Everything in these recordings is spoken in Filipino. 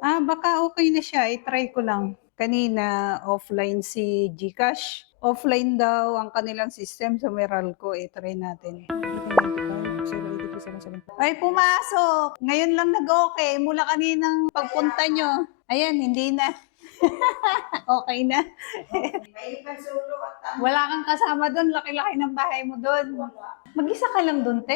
Baka okay na siya, i-try ko lang. Kanina offline si GCash. Offline daw ang kanilang system sa Meralco, i-try natin. 8095, 0802775. Ay, pumasok! Ngayon lang nag-okay, mula kaninang pagpunta nyo. Ayan, hindi na. Okay na. Wala kang kasama doon, laki-laki ng bahay mo doon. Mag-isa ka lang doon, te?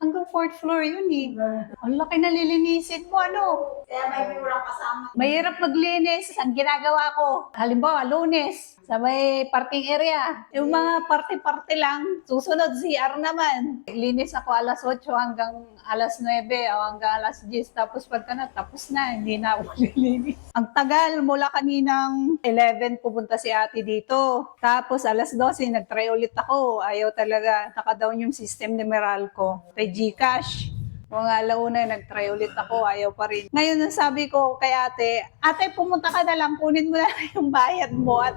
Hanggang fourth floor yun eh. Ang laki na lilinisin mo, ano? Kaya may walang kasama. Mahirap maglinis. Ang ginagawa ko, halimbawa, Lunes, sa may parking area. Yung mga parte-parte lang, susunod CR naman. Linis ako alas 8 hanggang alas 9 o hanggang alas 10. Tapos pagka na, tapos na, hindi na ako lilinis. Ang tagal, mula kaninang 11 pupunta si ate dito. Tapos alas 12, nag-try ulit ako. Ayaw talaga, naka-down yung system ni Meralco. Kay GCash. Mga alauna, nag-try ulit ako, ayaw pa rin. Ngayon, ang sabi ko kay ate, pumunta ka na lang, kunin mo na yung bayad mo at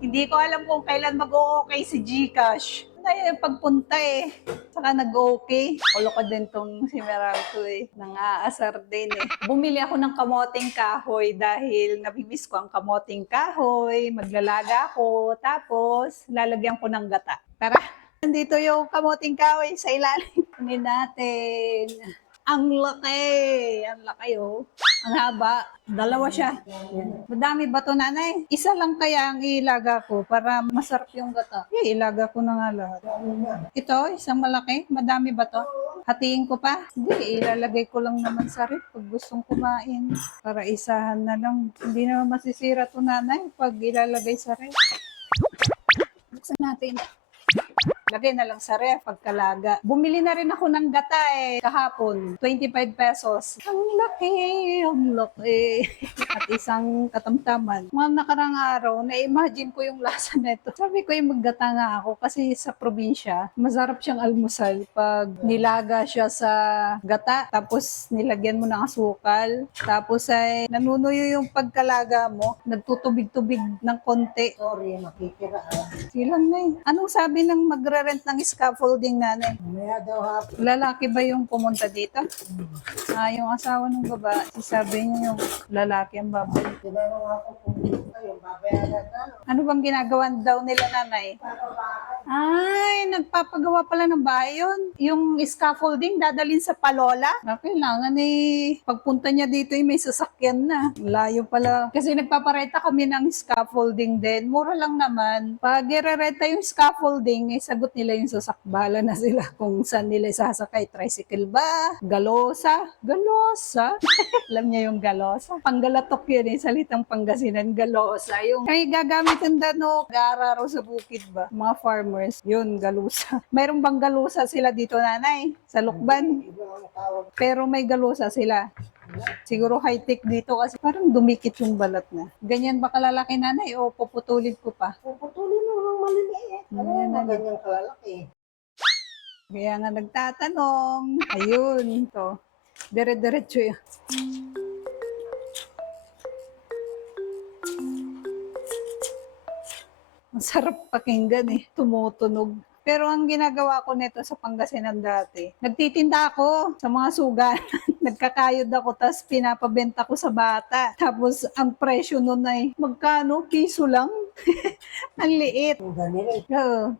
hindi ko alam kung kailan mag-o-okay si GCash. Ay, pagpunta eh. Saka nag-okay. Ulo ko din tong si Meralco eh. Nang-aasar din eh. Bumili ako ng kamoting kahoy dahil nabibis ko ang kamoting kahoy. Maglalaga ako. Tapos, lalagyan ko ng gata. Tara! Nandito yung kamoting kahoy sa ilalim. Kunin natin. Ang laki! Ang laki oh. Ang haba. Dalawa siya. Yan. Madami ba to, nanay? Isa lang kaya ang ilaga ko para masarap yung gata. Ilaga ko na nga lahat. Ito, isang malaki. Madami ba to? Hatiin ko pa? Hindi, ilalagay ko lang naman sa ref pag gustong kumain. Para isahan na lang. Hindi naman masisira to, nanay, pag ilalagay sa ref. Buksan natin. Lagay na lang sa ref pagkalaga. Bumili na rin ako ng gata kahapon. 25 pesos. Ang laki, ang laki. At isang katamtaman. Mga nakarang araw, na-imagine ko yung lasa nito. Sabi ko yung maggata nga ako kasi sa probinsya, masarap siyang almusal pag nilaga siya sa gata. Tapos nilagyan mo ng asukal. Tapos ay nanunuyo yung pagkalaga mo. Nagtutubig-tubig ng konti. Sorry, makikira. Silang na eh. Anong sabi ng magre-rent ng scaffolding, nanay? Mamaya daw hapon. Lalaki ba yung pumunta dito? Yung asawa ng babae. Sabi niya yung lalaki ang babae. Tinanong ako kung yung babayaran na. Ano bang ginagawa daw nila, nanay? Ay, nagpapagawa pala ng bahay yun. Yung scaffolding dadalhin sa Palola. Kailangan pagpunta niya dito may sasakyan na. Layo pala. Kasi nagpapareta kami ng scaffolding din. Mura lang naman. Pag irereta yung scaffolding, sagot nila yung sasakbala na sila kung saan nila sasakay. Tricycle ba? Galosa? Galosa? Alam niya yung galosa? Panggalatok yun salitang Pangasinan. Galosa. Yung ay gagamitin gararo sa bukid ba? Mga farmers. Yun, galusa. Mayroong bang galusa sila dito, nanay? Sa Lukban? Pero may galusa sila. Siguro high-tech dito kasi parang dumikit yung balat na. Ganyan ba kalalaki, nanay? O puputulin ko pa? Puputulin mo ng maliliit. Ano yung ganyang kalalaki? Kaya nga nagtatanong. Ayun, ito. Dire-diretso yun. Ang sarap pakinggan tumutunog. Pero ang ginagawa ko nito sa Pangasinan dati, nagtitinda ako sa mga suganan. Nagkakayod ako, tapos pinapabenta ko sa bata. Tapos ang presyo nun magkano? Piso lang. Ang liit.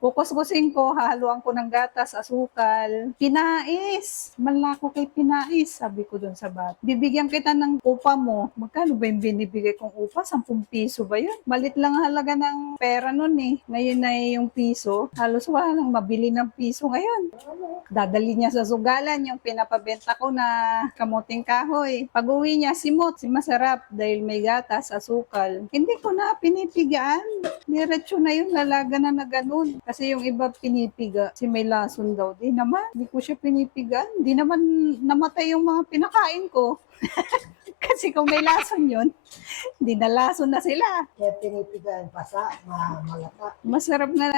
Kukuskusin ko, hahaluan ko ng gatas, asukal. Pinais. Malako kay pinais, sabi ko dun sa bata. Bibigyan kita ng upa mo. Magkano ba yung binibigay kong upa? 10 piso ba yun? Malit lang halaga ng pera nun Ngayon yung piso. Halos wala nang mabili ng piso ngayon. Dadali niya sa sugalan yung pinapabenta ko na kamuting kahoy. Pag uwi niya, simot. Masarap dahil may gatas, asukal. Hindi ko na pinipigaan. Diretso na yun, lalaga na ganun. Kasi yung iba pinipiga. Kasi may lason daw. Di naman, hindi ko siya pinipigaan. Di naman namatay yung mga pinakain ko. Kasi kung may lason yun, hindi na lason na sila. Kaya pinipigaan pasa, malata. Masarap na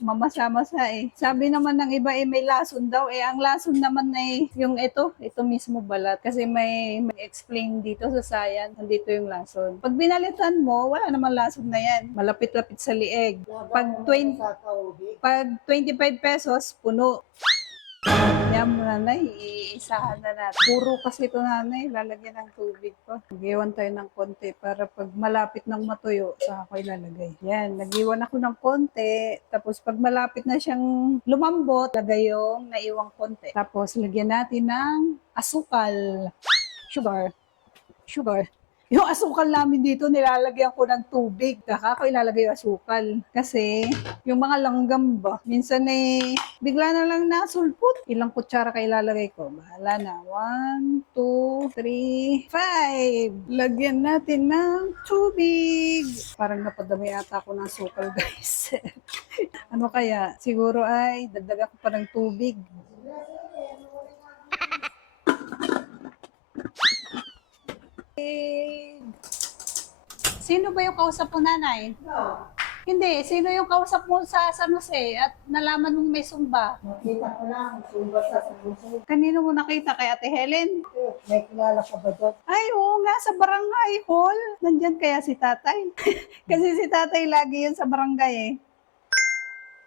mamasa-masa Sabi naman ng iba may lason daw. Ang lason naman yung ito mismo balat. Kasi may explain dito sa science, nandito yung lason. Pag binalitan mo, wala naman lason na yan. Malapit-lapit sa lieg. Pag 25 pesos, puno. Kaya Ayan mo, nanay, iisahan na natin. Puro kasi ito, nanay, lalagyan ng tubig ko. Nag-iwan tayo ng konti para pag malapit ng matuyo, saka ko ilalagay. Yan, nag-iwan ako ng konti. Tapos pag malapit na siyang lumambot, lagay yung naiwang konti. Tapos lagyan natin ng asukal. Sugar. Yung asukal namin dito, nilalagyan ko ng tubig. Saka ko ilalagay yung asukal. Kasi, yung mga langgam ba, minsan bigla na lang nasulpot. Ilang kutsara ka ilalagay ko? Bahala na. 1, 2, 3, 5. Lagyan natin ng tubig. Parang napadami ata ako ng asukal, guys. Ano kaya? Siguro ay dagdagan ko pa ng tubig. Sino ba yung kausap mo, nanay? No. Hindi, sino yung kausap mo sa San Jose at nalaman mong may sumba? Nakita ko lang, sumba sa San. Kanino mo nakita? Kay Ate Helen? May kilala ka ba doon? Ay, oo nga, sa barangay hall. Nandyan kaya si tatay. Kasi si tatay lagi yun sa barangay eh.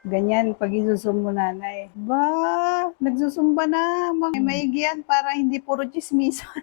Ganyan, pag isusum mo, nanay. Ba, nagsusumba na. Maigi yan para hindi puro chismisan.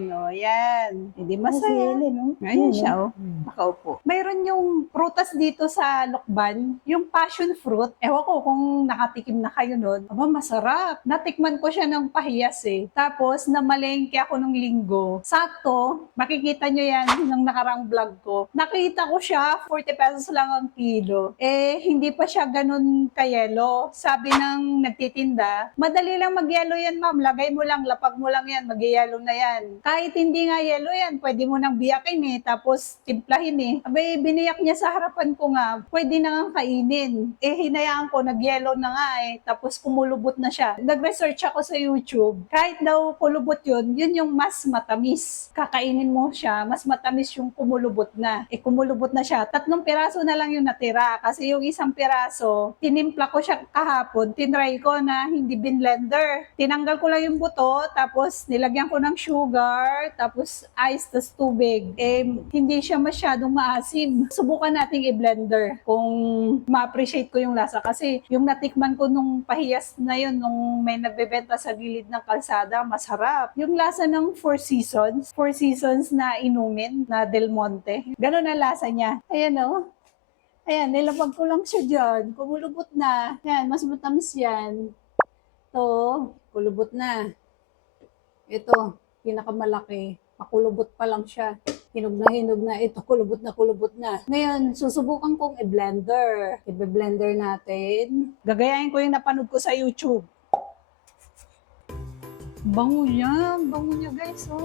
No, yan. Hindi masaya. No? Ngayon siya, oh. Nakaupo. Mayroon yung prutas dito sa Lokban, yung passion fruit. Ewan ko kung nakatikim na kayo nun. Aba, masarap. Natikman ko siya ng pahiyas eh. Tapos, namalengke ako nung linggo. Sakto, makikita nyo yan nung nakarang vlog ko. Nakita ko siya, 40 pesos lang ang kilo. Eh, hindi pa siya ganun kayelo. Sabi ng nagtitinda, madali lang magyelo yan, ma'am. Lagay mo lang, lapag mo lang yan, magyelo na yan. Kahit hindi nga yelo yan, pwede mo nang biyakin eh, tapos timplahin eh. Abay, biniyak niya sa harapan ko nga, pwede na nga kainin. Eh, hinayaan ko, nagyelo na nga eh, tapos kumulubot na siya. Nag-research ako sa YouTube, kahit daw kulubot yun, yun yung mas matamis. Kakainin mo siya, mas matamis yung kumulubot na. Eh, kumulubot na siya. 3 piraso na lang yung natira, kasi yung isang piraso, tinimpla ko siya kahapon, tinry ko na hindi binlender. Tinanggal ko lang yung buto, tapos nilagyan ko ng sugar, tapos ice, tapos tubig. Eh, hindi siya masyadong maasim. Subukan nating i-blender kung ma-appreciate ko yung lasa. Kasi yung natikman ko nung pahiyas na yun, nung may nagbebenta sa gilid ng kalsada, masarap. Yung lasa ng Four Seasons na inumin, na Del Monte. Ganun ang lasa niya. Ayan o. Ayan, nilapag ko lang siya dyan. Kumulubot na. Yan, mas matamis yan. Ito, kulubot na. Ito, pinakamalaki. Makulubot pa lang siya. Hinog na. Ito, kulubot na. Ngayon, susubukan kong i-blender. I-blender natin. Gagayahin ko yung napanood ko sa YouTube. Bango niya guys. Oh.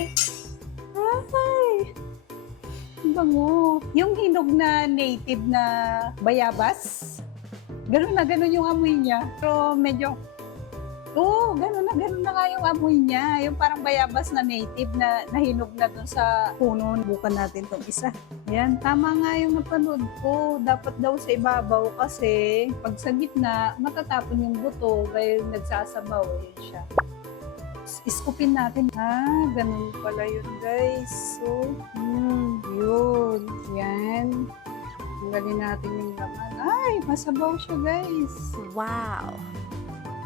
Ay! Bango. Yung hinog na native na bayabas, ganun yung amoy niya. Pero medyo, ganun na nga yung amoy niya. Yung parang bayabas na native na nahinog na dun sa puno. Bukan natin tong isa. Yan, tama nga yung napanood ko. Dapat daw sa ibabaw kasi pag sa gitna, matatapon yung buto dahil nagsasabaw. Yan siya. Iskupin natin. Ganun pala yun, guys. So, yun. Yan. Tanggalin natin yung laman. Ay, masabaw siya, guys. Wow!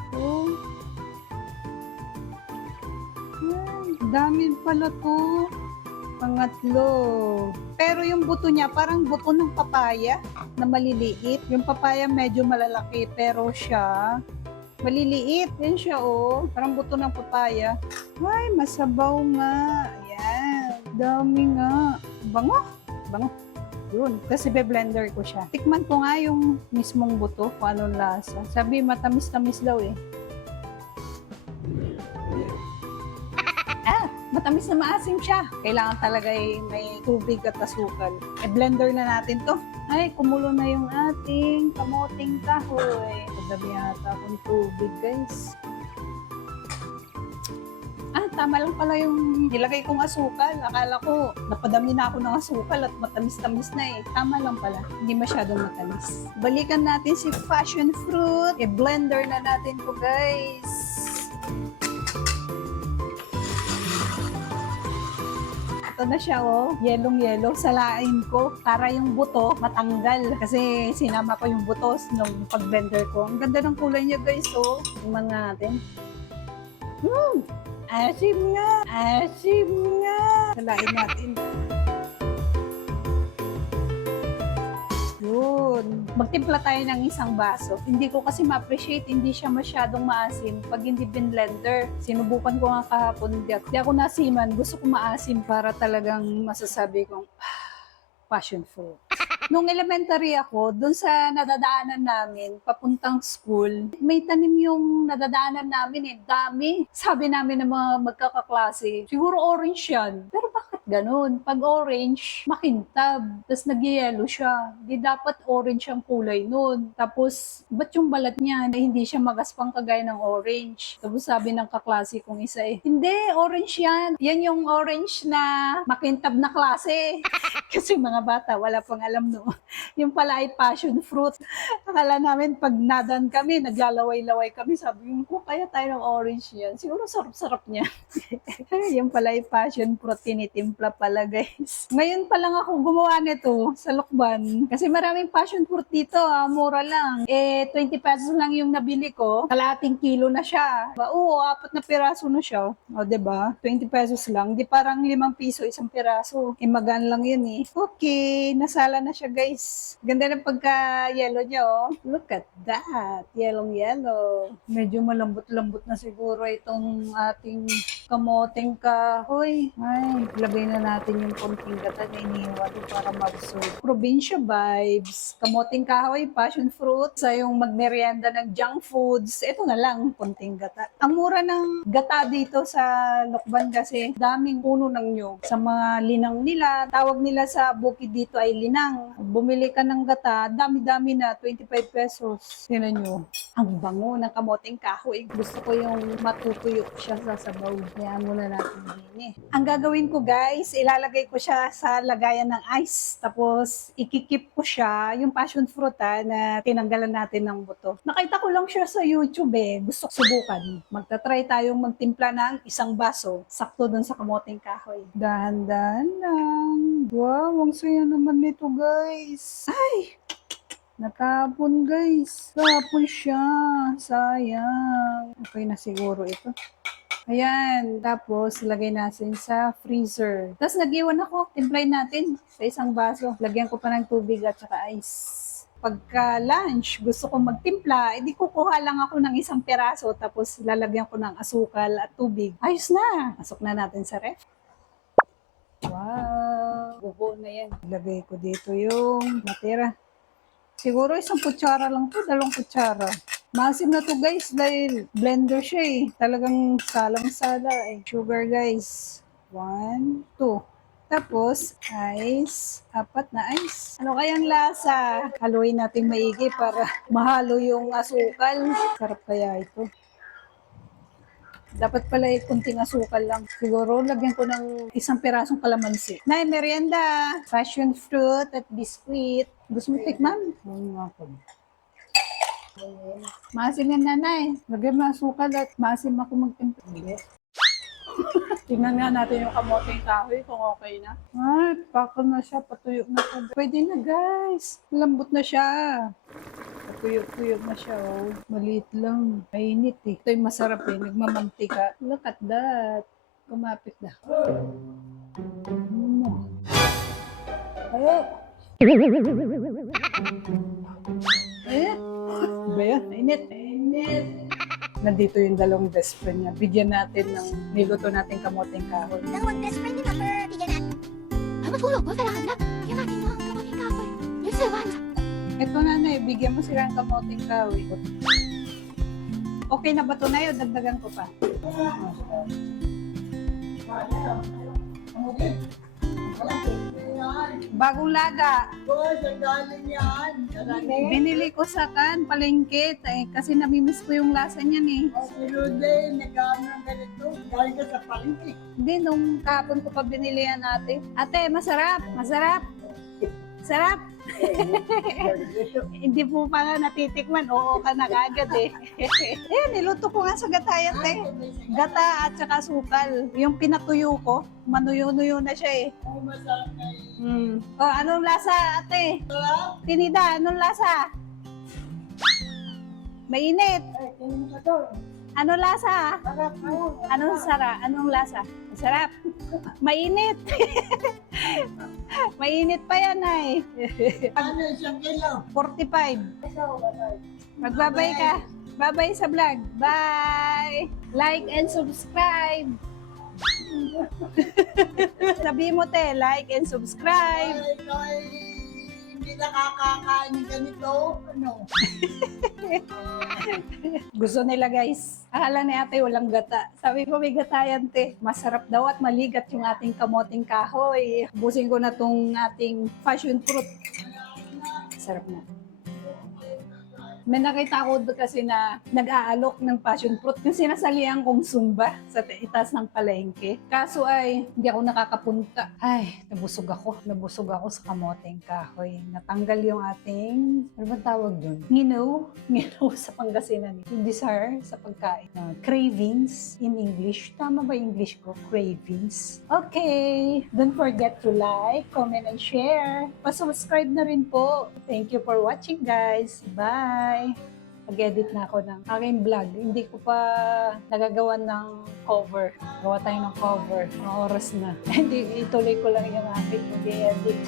So, dami pala to. Pangatlo. Pero yung buto niya, parang buto ng papaya na maliliit. Yung papaya medyo malalaki, pero siya maliliit. Yan siya, oh. Parang buto ng papaya. Ay, masabaw nga. Ayan. Dami nga. Bango. Yun. Kasi be-blender ko siya. Tikman ko nga yung mismong buto, kung anong lasa. Sabi, matamis-tamis daw eh. Matamis na maasim siya. Kailangan talaga may tubig at asukal. E-blender na natin to. Ay, kumulo na yung ating kamoting kahoy. Pagdabi yata akong tubig, guys. Tama lang pala yung nilagay kong asukal. Akala ko, napadami na ako ng asukal at matamis-tamis na eh. Tama lang pala. Hindi masyadong matamis. Balikan natin si passion fruit. E-blender na natin to, guys. Ito na siya, oh. Yelong-yelo. Salain ko para yung buto matanggal. Kasi sinama ko yung buto nung pag-blender ko. Ang ganda ng kulay niya, guys, oh. Tingnan natin. Asim nga! Asim nga! Salain natin. Yun. Magtimpla tayo ng isang baso. Hindi ko kasi ma-appreciate, hindi siya masyadong maasim pag hindi binblender. Sinubukan ko nga kahapon, di ako nasiman. Gusto ko maasim para talagang masasabi kong passion fruit. Nung elementary ako, dun sa nadadaanan namin, papuntang school, may tanim yung nadadaanan namin dami. Sabi namin ng mga magkakaklase, siguro orange yan. Pero bakit ganun? Pag orange, makintab. Tapos nag-yellow siya. Di dapat orange ang kulay nun. Tapos, ba't yung balat niya na hindi siya magaspang kagaya ng orange? Tapos sabi ng kaklase kong isa hindi, orange yan. Yan yung orange na makintab na klase. Kasi mga bata, wala pang alam no. Yung pala ay passion fruit. Akala namin pag nadan kami, naglalaway-laway kami, sabi ko, kaya tayo ng orange yan. Siguro sarap-sarap niya. Yung pala ay passion fruit, tinitimpla pala guys. Ngayon pa lang ako gumawa nito sa Lokban. Kasi maraming passion fruit dito, mura lang. 20 pesos lang yung nabili ko. Kalating kilo na siya. Oo, 4 na piraso na siya. O, diba? 20 pesos lang. Di parang 5 piso isang piraso. Magaan lang yun eh. Okay, nasala na siya guys. Ganda ng pagka-yellow niya oh. Look at that. Yellow. Medyo malambot-lambot na siguro itong ating kamoteng kahoy. Ay, lagay na natin yung konting gata na iniwan para ma-absorb. Probinsya vibes. Kamoteng kahoy, passion fruit. Sa yung magmerienda ng junk foods. Ito na lang, konting gata. Ang mura ng gata dito sa Lokban kasi daming puno ng nyug. Sa mga linang nila, tawag nila sa bukid dito ay linang. Bumili ka ng gata, dami-dami na, 25 pesos. Tingnan nyo, ang bango ng kamoteng kahoy. Gusto ko yung matutuyok siya sa sabaw. Kaya muna natin din eh. Ang gagawin ko guys, ilalagay ko siya sa lagayan ng ice. Tapos, ikikip ko siya, yung passion fruit na tinanggalan natin ng buto. Nakita ko lang siya sa YouTube eh. Gusto ko subukan. Magta-try tayong magtimpla ng isang baso. Sakto dun sa kamoteng kahoy. Dahan-dahan lang. Wow, ang saya naman nito guys. Ay! Natapon guys. Tapon siya. Sayang. Okay na siguro ito. Ayan. Tapos, lagay natin sa freezer. Tapos, nag-iwan ako. Timplayin natin sa isang baso. Lagyan ko pa ng tubig at saka ice. Pagka lunch, gusto ko magtimpla, edi kukuha lang ako ng isang peraso tapos lalagyan ko ng asukal at tubig. Ayos na! Pasok na natin sa ref. Wow! Buo na yan. Ilagay ko dito yung natira. Siguro 1 kutsara lang to, 2 kutsara. Maasim na to guys dahil blender siya eh. Talagang salang-sala eh. Sugar guys. 1, 2. Tapos, ice. 4 na ice. Ano kayang lasa? Haluin natin maigi para mahalo yung asukal. Sarap kaya ito. Dapat pala kunting asukal lang. Siguro, lagyan ko ng 1 pirasong kalamansi. Nay, merienda, passion fruit at biskuit. Gusto mo tikman? Oo nga po. Maasim yan, nanay. Lagyan mo asukal at maasim ako magtimpla. Hindi. Tingnan nga natin yung kamoteng kahoy kung okay na. Ay, pakal na siya. Patuyok na siya. Pwede na guys. Lambot na siya. Patuyok-tuyok na siya. Oh. Maliit lang. Mainit eh. Ito yung masarap eh. Nagmamantika. Look at that. Kumapit na. Ay! Eh? Ba yan? Mainit. Mainit. Nandito yung 2 best friend niya. Bigyan natin ng niluto natin kamoteng kahoy. Dalawang best friend niya na bigyan natin. Matulog ba? Kailangan na. Bigyan natin ng kamoteng kahoy. Yung siwan. Ito nanay, bigyan mo sila ng kamoteng kahoy. Okay na ba ito na yun? Dagdagan ko pa. Bagong laga. Boy, galing yan. Binili ko sa palengke kasi namimiss ko yung lasa niyan eh. Sinude, nagkano ng ganito. Galing ka sa palengke. Hindi, nung kahapon ko pa binili yan ate. Ate, masarap. Masarap. Sarap. Hindi po pala natitikman. Oo ka na kagad eh. Niluto ko nga sa gatayat eh. Gata at saka sukal. Yung pinatuyo ko, manuyo-nuyo na siya eh. Ang masarap na yun. Oh, anong lasa ate? Tinida, anong lasa? Mainit. Ay, tingin ka doon. Ano lasa? Sarap mo. Anong Anong lasa? Sarap. Mainit. Mainit pa yan ay. Ano, 1 kilo? 45. Magbabay ka. Bye-bye sa vlog. Bye! Like and subscribe. Sabi mo te, like and subscribe. Ay, ikaw ay hindi nakakakain ng ganito. Ano? Gusto nila guys. Akala ni ate walang gata. Sabi ko may gata yan te. Masarap daw at maligat yung ating kamoting kahoy. Busin ko na tong ating passion fruit. Sarap na. May nakita ko kasi na nag-aalok ng passion fruit. Yung sinasalihan kong Zumba sa itaas ng palengke. Kaso ay, hindi ako nakakapunta. Ay, nabusog ako. Nabusog ako sa kamoteng kahoy. Natanggal yung ating, ano ba tawag dun? Nginaw. Nginaw sa Pangasinan. Yung desire sa pagkain. Cravings in English. Tama ba English ko? Cravings. Okay. Don't forget to like, comment, and share. Pa-subscribe na rin po. Thank you for watching guys. Bye! Mag-edit na ako ng aking vlog. Hindi ko pa nagagawa ng cover. Gawa tayo ng cover. Mga oras na. Hindi, ituloy ko lang yung aking mag-edit.